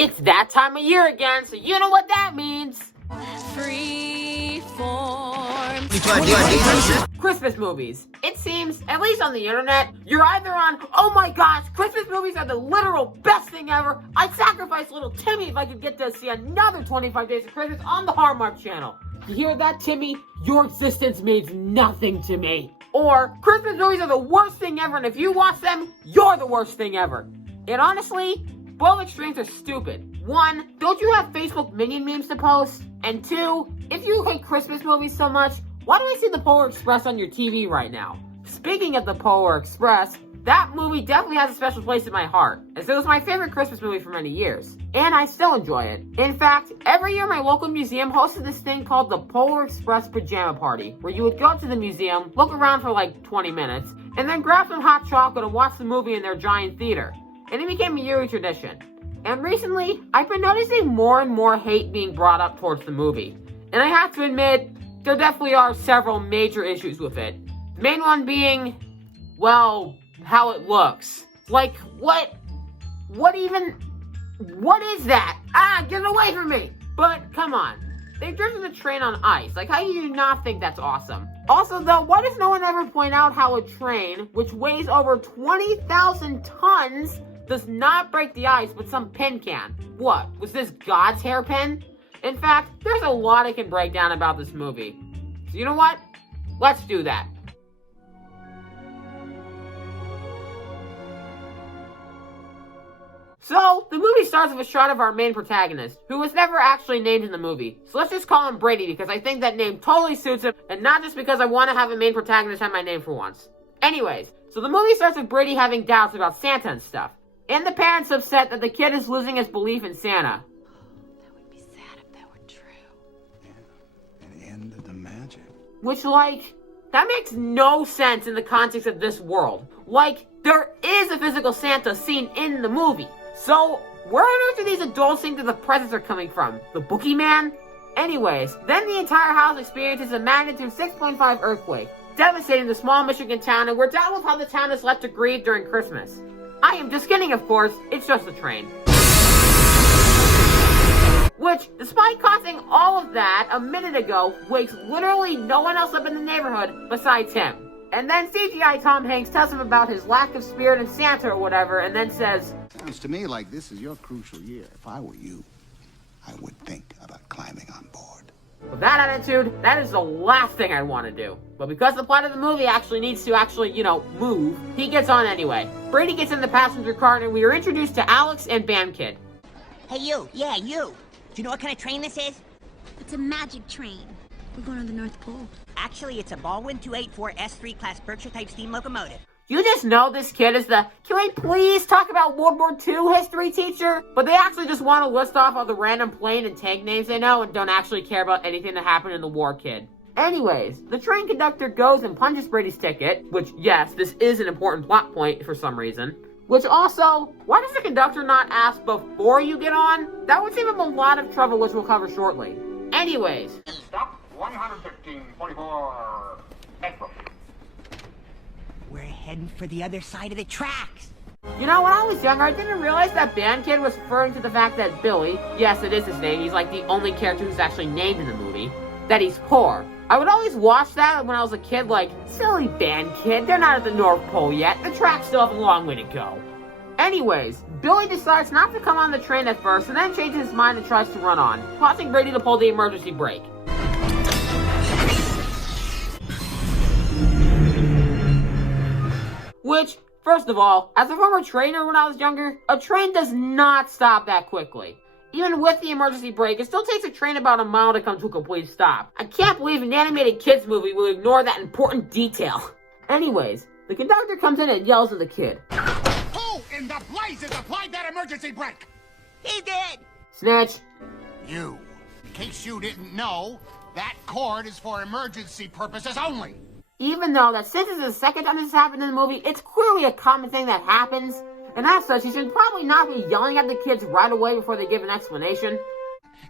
It's that time of year again, so you know what that means. Freeform. Christmas movies. It seems, at least on the internet, you're either on, oh my gosh, Christmas movies are the literal best thing ever. I'd sacrifice little Timmy if I could get to see another 25 Days of Christmas on the Hallmark Channel. You hear that, Timmy? Your existence means nothing to me. Or, Christmas movies are the worst thing ever, and if you watch them, you're the worst thing ever. And honestly, both extremes are stupid. One, don't you have Facebook minion memes to post? And two, if you hate Christmas movies so much, why do I see the Polar Express on your TV right now? Speaking of the Polar Express, that movie definitely has a special place in my heart, as it was my favorite Christmas movie for many years. And I still enjoy it. In fact, every year my local museum hosted this thing called the Polar Express Pajama Party, where you would go to the museum, look around for like 20 minutes, and then grab some hot chocolate and watch the movie in their giant theater. And it became a yearly tradition. And recently, I've been noticing more and more hate being brought up towards the movie. And I have to admit, there definitely are several major issues with it. The main one being, well, how it looks. Like, what is that? Ah, get it away from me! But, come on. They've driven the train on ice. Like, how do you not think that's awesome? Also, though, why does no one ever point out how a train, which weighs over 20,000 tons, does not break the ice, but some pin can? What, was this God's hairpin? In fact, there's a lot I can break down about this movie. So you know what? Let's do that. So, the movie starts with a shot of our main protagonist, who was never actually named in the movie. So let's just call him Brady, because I think that name totally suits him, and not just because I want to have a main protagonist have my name for once. Anyways, so the movie starts with Brady having doubts about Santa and stuff, and the parents upset that the kid is losing his belief in Santa. That would be sad if that were true. Yeah, an end of the magic. Which, like, that makes no sense in the context of this world. Like, there is a physical Santa seen in the movie. So, where on earth do these adults think that the presents are coming from? The boogeyman? Anyways, then the entire house experiences a magnitude 6.5 earthquake, devastating the small Michigan town, and we're dealt with how the town is left to grieve during Christmas. I am just kidding, of course, it's just a train. Which, despite causing all of that a minute ago, wakes literally no one else up in the neighborhood besides him. And then CGI Tom Hanks tells him about his lack of spirit in Santa or whatever, and then says, Sounds to me like this is your crucial year. If I were you, I would think about climbing on board. with that attitude, that is the last thing I want to do. But because the plot of the movie actually needs to move, he gets on anyway. Brady gets in the passenger car, and we are introduced to Alex and Bam Kid. Hey, you. Yeah, you. Do you know what kind of train this is? It's a magic train. We're going to the North Pole. Actually, it's a Baldwin 284 S3 class Berkshire-type steam locomotive. You just know this kid is the, can we please talk about World War II history teacher? But they actually just want to list off all the random plane and tank names they know and don't actually care about anything that happened in the war, kid. Anyways, the train conductor goes and punches Brady's ticket, which, yes, this is an important plot point for some reason. Which also, why does the conductor not ask before you get on? That would save him a lot of trouble, which we'll cover shortly. Anyways. Stop 115.44. Expo. We're heading for the other side of the tracks. You know, when I was younger, I didn't realize that Band Kid was referring to the fact that Billy, yes, it is his name, he's like the only character who's actually named in the movie, that he's poor. I would always watch that when I was a kid like, silly Band Kid, they're not at the North Pole yet, the tracks still have a long way to go. Anyways, Billy decides not to come on the train at first and then changes his mind and tries to run on, causing Brady to pull the emergency brake. Which, first of all, as a former trainer when I was younger, a train does not stop that quickly. Even with the emergency brake, it still takes a train about a mile to come to a complete stop. I can't believe an animated kids movie will ignore that important detail. Anyways, the conductor comes in and yells at the kid. Who in the blazes applied that emergency brake? He did! Snitch. You. In case you didn't know, that cord is for emergency purposes only. Even though that since it's the second time this has happened in the movie, it's clearly a common thing that happens. And as such, he should probably not be yelling at the kids right away before they give an explanation.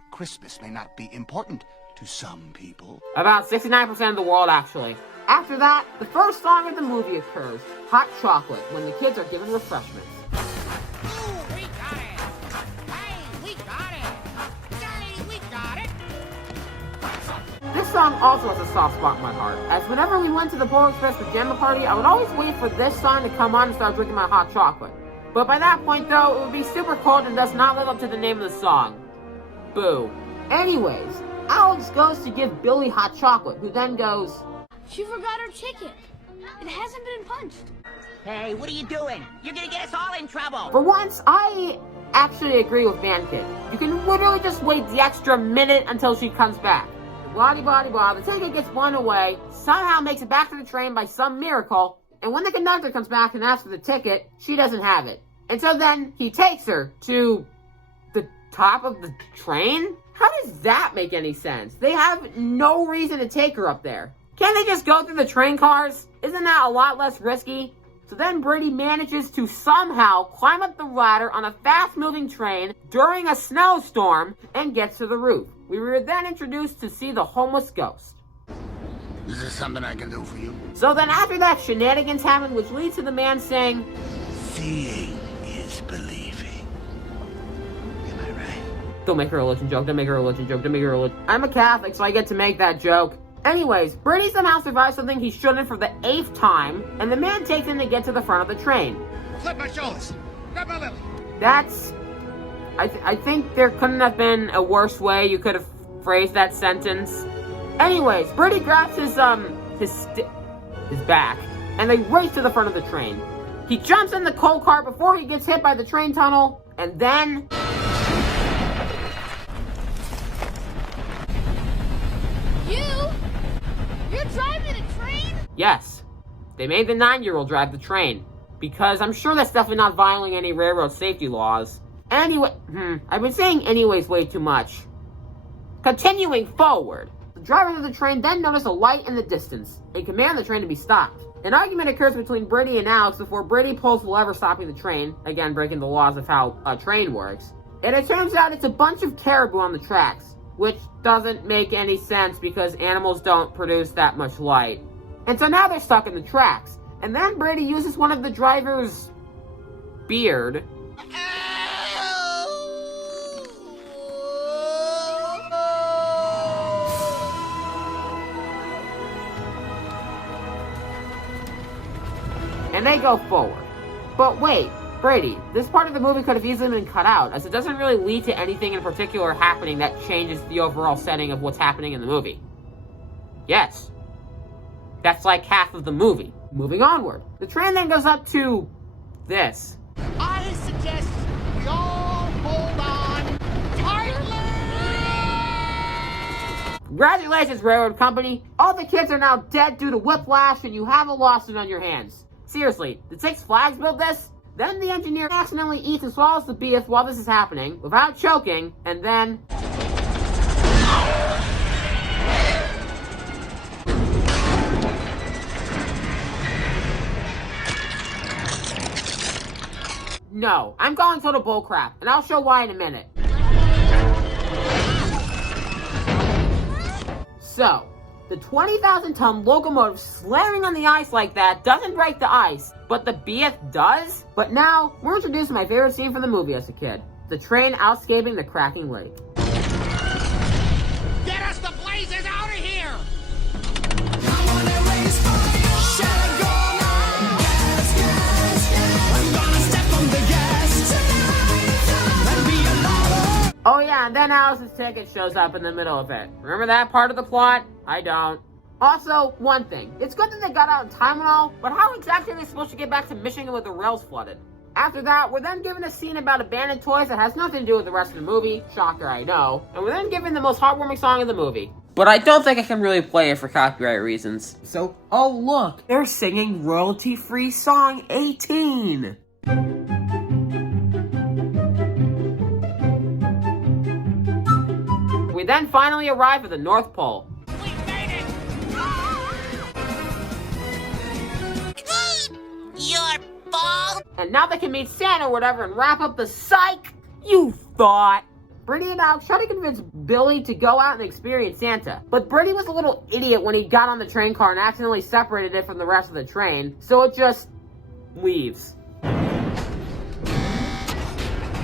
Christmas may not be important to some people. About 69% of the world, actually. After that, the first song of the movie occurs, Hot Chocolate, when the kids are given refreshments. Ooh, we got it! Hey, song also has a soft spot in my heart, as whenever we went to the Polar Express pajama party, I would always wait for this song to come on and start drinking my hot chocolate. But by that point though, it would be super cold and does not live up to the name of the song. Boo. Anyways, Alex goes to give Billy hot chocolate, who then goes, She forgot her ticket. It hasn't been punched. Hey, what are you doing? You're gonna get us all in trouble. For once, I actually agree with Man Kid. You can literally just wait the extra minute until she comes back. Blah blah blah, the ticket gets blown away, somehow makes it back to the train by some miracle, and when the conductor comes back and asks for the ticket, she doesn't have it. And so then he takes her to the top of the train? How does that make any sense? They have no reason to take her up there. Can't they just go through the train cars? Isn't that a lot less risky? So then Brady manages to somehow climb up the ladder on a fast-moving train during a snowstorm and gets to the roof. We were then introduced to see the homeless ghost. Is this something I can do for you? So then after that, shenanigans happen, which leads to the man saying, Seeing is believing. Am I right? Don't make her a religion joke, don't make her a religion joke, don't make her a religion. I'm a Catholic, so I get to make that joke. Anyways, Brady somehow survives something he shouldn't for the 8th time, and the man takes him to get to the front of the train. Flip my shoulders. Grab my lily. That's... I think there couldn't have been a worse way you could have phrased that sentence. Anyways, Brady grabs his back, and they race to the front of the train. He jumps in the coal cart before he gets hit by the train tunnel, and then... You're driving a train? Yes, they made the 9-year-old drive the train, because I'm sure that's definitely not violating any railroad safety laws. Anyway, I've been saying anyways way too much. Continuing forward, the driver of the train then noticed a light in the distance and commanded the train to be stopped. An argument occurs between Brady and Alex before Brady pulls the lever stopping the train, again breaking the laws of how a train works. And it turns out it's a bunch of caribou on the tracks, which doesn't make any sense because animals don't produce that much light. And so now they're stuck in the tracks. And then Brady uses one of the driver's beard and they go forward. But wait, Brady, this part of the movie could have easily been cut out, as it doesn't really lead to anything in particular happening that changes the overall setting of what's happening in the movie. Yes. That's like half of the movie. Moving onward. The train then goes up to this. I suggest we all hold on tightly. Congratulations, Railroad Company. All the kids are now dead due to whiplash, and you have a lawsuit on your hands. Seriously, did Six Flags build this? Then the engineer accidentally eats and swallows the beef while this is happening, without choking, and then... No, I'm calling total bullcrap, and I'll show why in a minute. So, the 20,000-ton locomotive slamming on the ice like that doesn't break the ice, but the BF does? But now, we're introduced to my favorite scene from the movie as a kid. The train outscaping the cracking lake. Get us the blazes out of here! Oh yeah, and then Alice's ticket shows up in the middle of it. Remember that part of the plot? I don't. Also, one thing. It's good that they got out in time and all, but how exactly are they supposed to get back to Michigan with the rails flooded? After that, we're then given a scene about abandoned toys that has nothing to do with the rest of the movie. Shocker, I know. And we're then given the most heartwarming song in the movie. But I don't think I can really play it for copyright reasons. So, oh look, they're singing royalty-free song 18. We then finally arrive at the North Pole. We made it! Your fault. And now they can meet Santa or whatever and wrap up the psych you thought. Brady and Alex try to convince Billy to go out and experience Santa. But Brady was a little idiot when he got on the train car and accidentally separated it from the rest of the train. So it just leaves.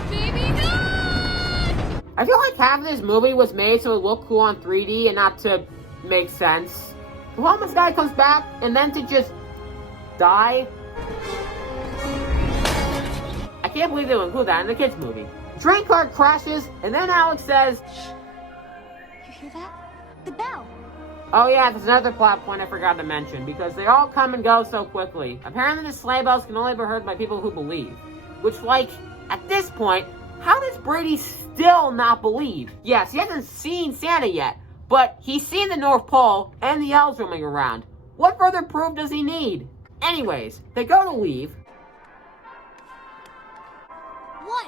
Baby, no! I feel like half of this movie was made so it looked cool on 3D and not to makes sense. The homeless guy comes back, and then to just die? I can't believe they would include that in the kids' movie. The train car crashes, and then Alex says, You hear that? The bell. oh yeah, there's another plot point I forgot to mention, because they all come and go so quickly. Apparently the sleigh bells can only be heard by people who believe. Which, like, at this point, how does Brady still not believe? Yes, he hasn't seen Santa yet, but he's seen the North Pole and the elves roaming around. What further proof does he need? Anyways, they go to leave. What?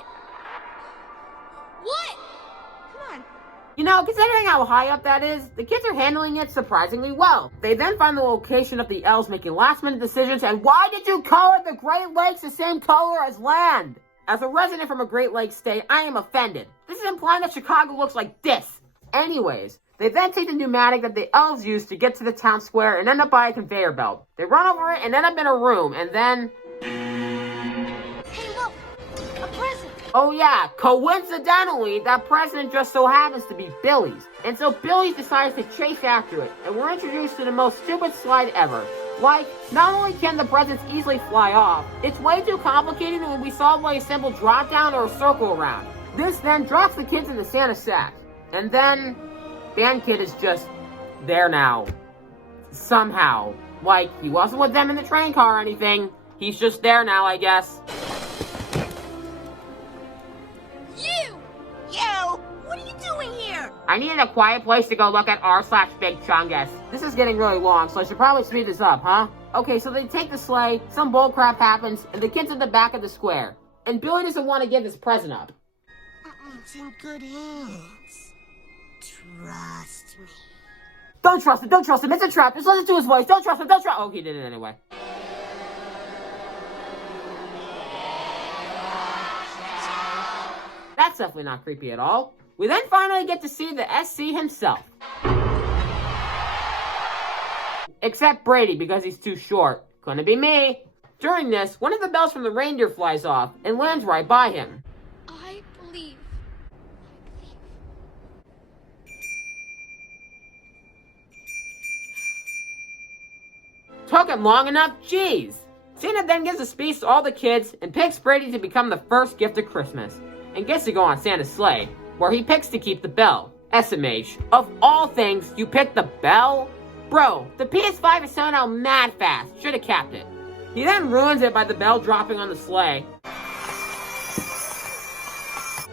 What? Come on. You know, considering how high up that is, the kids are handling it surprisingly well. They then find the location of the elves making last-minute decisions, and why did you color the Great Lakes the same color as land? As a resident from a Great Lakes state, I am offended. This is implying that Chicago looks like this. Anyways, they then take the pneumatic that the elves use to get to the town square and end up by a conveyor belt. They run over it and end up in a room, and then... Hey, look! A present! oh yeah, coincidentally, that present just so happens to be Billy's. And so Billy decides to chase after it, and we're introduced to the most stupid slide ever. Like, not only can the presents easily fly off, it's way too complicated and will be solved by a simple drop down or a circle around. This then drops the kids in the Santa sack. And then, Band Kid is just there now. Somehow. Like, he wasn't with them in the train car or anything. He's just there now, I guess. You! What are you doing here? I needed a quiet place to go look at r/Big Chungus. This is getting really long, so I should probably speed this up, huh? Okay, so they take the sleigh, some bullcrap happens, and the kids at the back of the square. And Billy doesn't want to give this present up. It's in good hands. Trust me. Don't trust him, it's a trap, just listen to his voice, don't trust him, oh, he did it anyway. That's definitely not creepy at all. We then finally get to see the SC himself. Except Brady, because he's too short. Couldn't be me. During this, one of the bells from the reindeer flies off and lands right by him. I believe. Took him long enough? Jeez. Santa then gives a speech to all the kids and picks Brady to become the first gift of Christmas. And gets to go on Santa's sleigh, where he picks to keep the bell. SMH, of all things, you picked the bell? Bro, the PS5 is selling out mad fast. Should've capped it. He then ruins it by the bell dropping on the sleigh.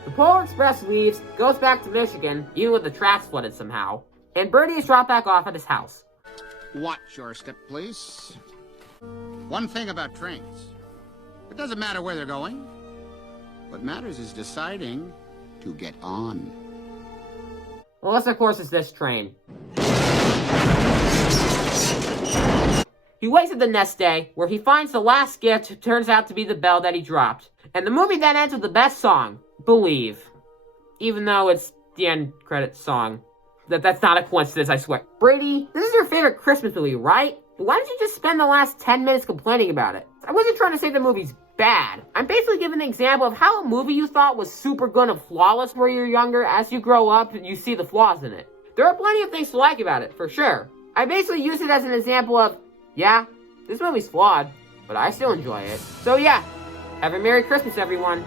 The Polar Express leaves, goes back to Michigan, even with the tracks flooded somehow. And Brady is dropped back off at his house. Watch your step, please. One thing about trains. It doesn't matter where they're going. What matters is deciding to get on. Unless, of course, it's this train. He wakes at the next day, where he finds the last gift turns out to be the bell that he dropped. And the movie then ends with the best song, Believe. Even though it's the end credits song. That's not a coincidence, I swear. Brady, this is your favorite Christmas movie, right? Why did you just spend the last 10 minutes complaining about it? I wasn't trying to say the movie's bad. I'm basically giving an example of how a movie you thought was super good and flawless when you were younger, as you grow up, you see the flaws in it. There are plenty of things to like about it, for sure. I basically use it as an example of, yeah, this movie's flawed, but I still enjoy it. So yeah, have a Merry Christmas, everyone.